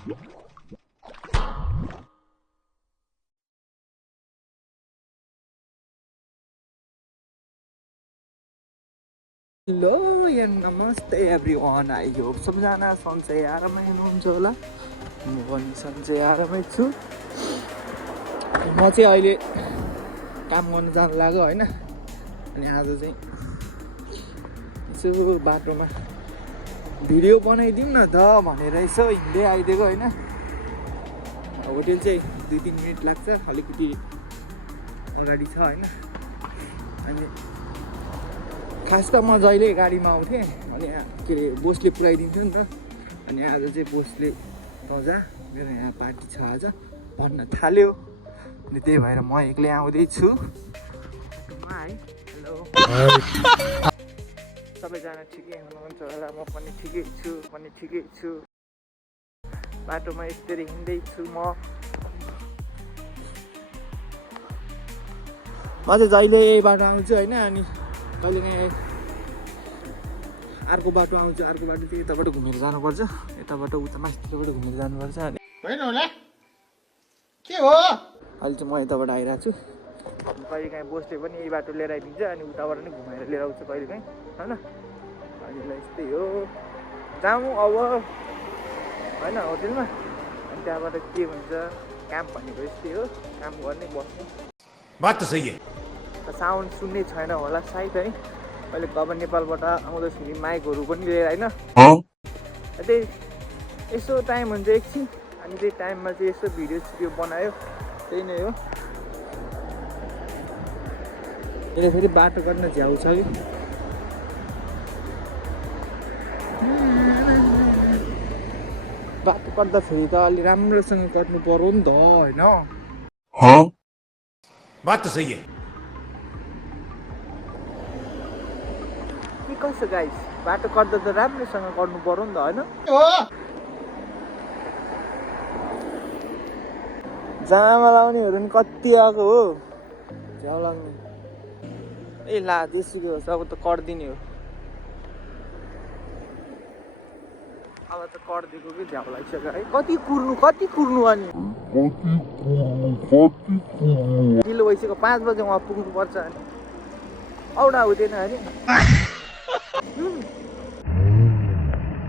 Hello and नमस्ते everyone. I hope सबजना सन्चै आरामै हुनुहुन्छ होला। म पनि सन्चै आरामै छु। म चाहिँ अहिले काम गर्न जानु लाग्यो होइन। अनि आज चाहिँ यसो बाटोमा भिडियो बनाइदिउँ न त भनेर यसो हिँड्दै आइदिएको होइन। होटेल चाहिँ 2-3 मिनट लाग्छ, अलिकति अगाडि छ होइन। अनि खास त म जहिले गाडीमा आउँथेँ अनि के अरे बोसले पुऱ्याइदिन्थ्यो नि त। अनि आज चाहिँ बोसले तजा मेरो यहाँ पार्टी छ आज भन्न थाल्यो। अनि त्यही भएर म एक्लै आउँदैछु है। हेलो सबैजना ठिकै हुनुहुन्छ होला? म पनि ठिकै छु। बाटोमा यसरी हिँड्दैछु म चाहिँ जहिले यही बाटो आउँछु होइन। अनि कहिले काहीँ अर्को बाटो आउँछु, अर्को बाटो चाहिँ यताबाट घुमेर जानुपर्छ, यताबाट उता माथिबाट घुमेर जानुपर्छ। अनि होइन होला के हो? अहिले चाहिँ म यताबाट आइरहेको छु। कहिले काहीँ बोसले पनि यही बाटो लिएर आइदिन्छ अनि उताबाट नै घुमाएर लिएर आउँछ कहिले काहीँ होइन। अहिलेलाई यस्तै हो, जाउँ अब होइन होटेलमा। अनि त्यहाँबाट के हुन्छ काम भनेको यस्तै हो, काम गर्ने बस्ने। बात त सही है। साउन्ड सुन्ने छैन होला सायद है। अहिले कभर नेपालबाट आउँदाखेरि माइकहरू पनि लिएर होइन। त्यही यसो टाइम हुन्छ एकछिन, अनि त्यही टाइममा चाहिँ यसो भिडियो बनायो, त्यही नै हो। यसले फेरि बाटो गर्न झ्याउ छ कि बाटो कट्दाखेरि त अलि राम्रोसँग कट्नु पर्यो नि त होइन। बात त सही है। के कसो गाइस, बाटो कट्दा त राम्रोसँग कट्नु पर्यो नि त होइन। जामा लाउनेहरू नि कति आएको हो, झ्याउ लाग्ने। ए ला देशीको होस् अब त कट्दिने हो। अब त कट्दिएको कि झ्याउ लागिसक्यो है। कति कुर्नु अनि ढिलो भइसक्यो। 5 बजे उहाँ पुग्नुपर्छ अनि औडा हुँदैन अरे।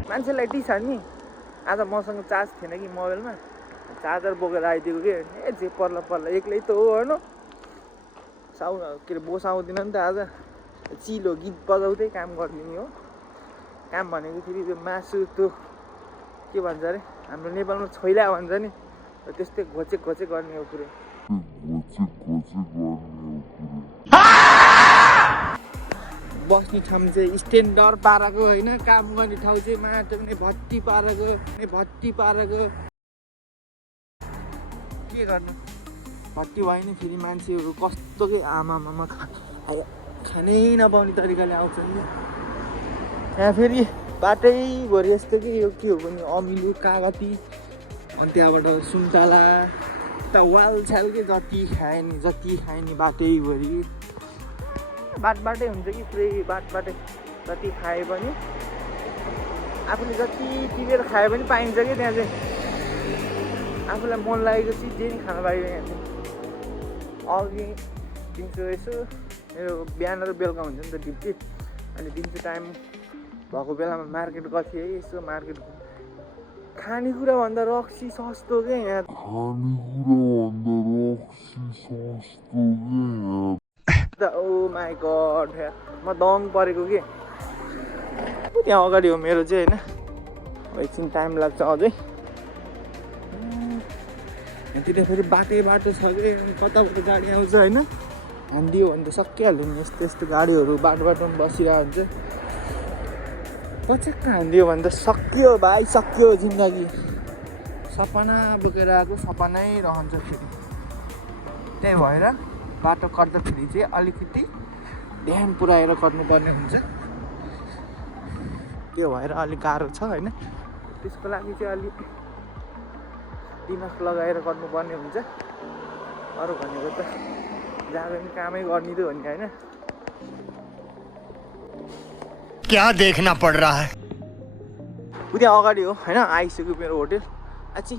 मान्छेलाई टी छ नि। आज मसँग चार्ज थिएन कि मोबाइलमा, चार्जर बोकेर आइदिएको कि ए जे पर्ला एक्लै त हो होइन। के अरे बोस आउँदैन नि त आज। चिलो गीत बजाउँदै काम गरिदिने हो। काम भनेको फेरि त्यो मासु त्यो के भन्छ अरे, हाम्रो नेपालमा छोइला भन्छ नि, त्यस्तै घोचेक गर्ने हो पुरै। बस्ने ठाउँ चाहिँ स्ट्यान्डर्ड पाराको होइन, काम गर्ने ठाउँ चाहिँ माटो पनि भत्ती पाराको के गर्नु। भत्ती भयो नि फेरि मान्छेहरू कस्तो के आमामा खानै नपाउने तरिकाले आउँछन् नि। यहाँ फेरि बाटैभरि यस्तो कि यो के हो भने अमिलो कागती, अनि त्यहाँबाट सुन्तला त वाल छ्याल के जति खाए नि बाटैभरि बाटै हुन्छ कि पुरै बाटै जति खाए पनि आफूले जति टिपेर खाए पनि पाइन्छ कि त्यहाँ चाहिँ। आफूलाई मन लागेको चिज जे नि खान पाइयो यहाँ चाहिँ। अघि दिउँसो यसो मेरो बिहान र बेलुका हुन्छ नि त ड्युटी, अनि दिउँसो टाइम भएको बेलामा मार्केट गएको थिएँ। यसो मार्केट खानेकुरा भन्दा रक्सी सस्तो क्या यहाँ। ओ माई गड, म दङ परेको कि। त्यहाँ अगाडि हो मेरो चाहिँ होइन। एकछिन टाइम लाग्छ अझै। यहाँतिर फेरि बाटो छ कि कताबाट गाडी आउँछ होइन। हानिदियो भने त सकिहाल्यो नि। यस्तो गाडीहरू बाटोमा बसिरहेको हुन्छ। पचक्क हानिदियो भने त सक्यो भाइ, सक्यो जिन्दगी। सपना बोकेर आएको सपनै रहन्छ फेरि। त्यही भएर बाटो कट्दाखेरि चाहिँ अलिकति ध्यान पुऱ्याएर कट्नुपर्ने हुन्छ। त्यो भएर अलिक गाह्रो छ होइन। त्यसको लागि चाहिँ अलिक दिमाग लगाएर गर्नुपर्ने हुन्छ। अरू भनेको त जहाँ पनि कामै गर्ने त हो नि होइन। क्या देखना पड़ रहा है? त्यहाँ अगाडि हो होइन, आइसक्यो मेरो होटेल। आची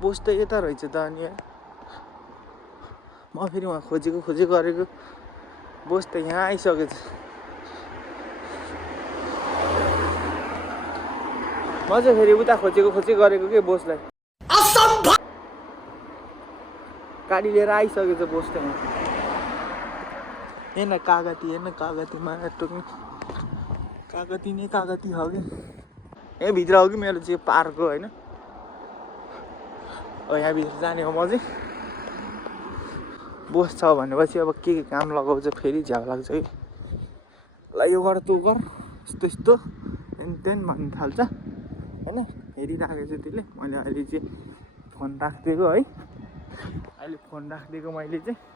बोस त यता रहेछ त अनि म फेरि उहाँ खोजेको गरेको बोस त यहाँ आइसकेछ म चाहिँ फेरि उता खोजेको गरेको के बोसलाई गाडी लिएर आइसकेछ बोस त यहाँ हेर्न कागती माया टोक्ने कागती हो कि यहीँ भित्र हो कि मेरो चाहिँ पार्क हो होइन यहाँ भित्र जाने हो म चाहिँ बोस छ भनेपछि अब के काम लगाउँछ फेरि झ्याउ लाग्छ कि ल यो गर तँ गर यस्तो त्यहाँदेखि भन्नु थाल्छ होइन हेरिराखेको छु त्यसले मैले अहिले चाहिँ फोन राखिदिएको है अहिले फोन राखिदिएको मैले चाहिँ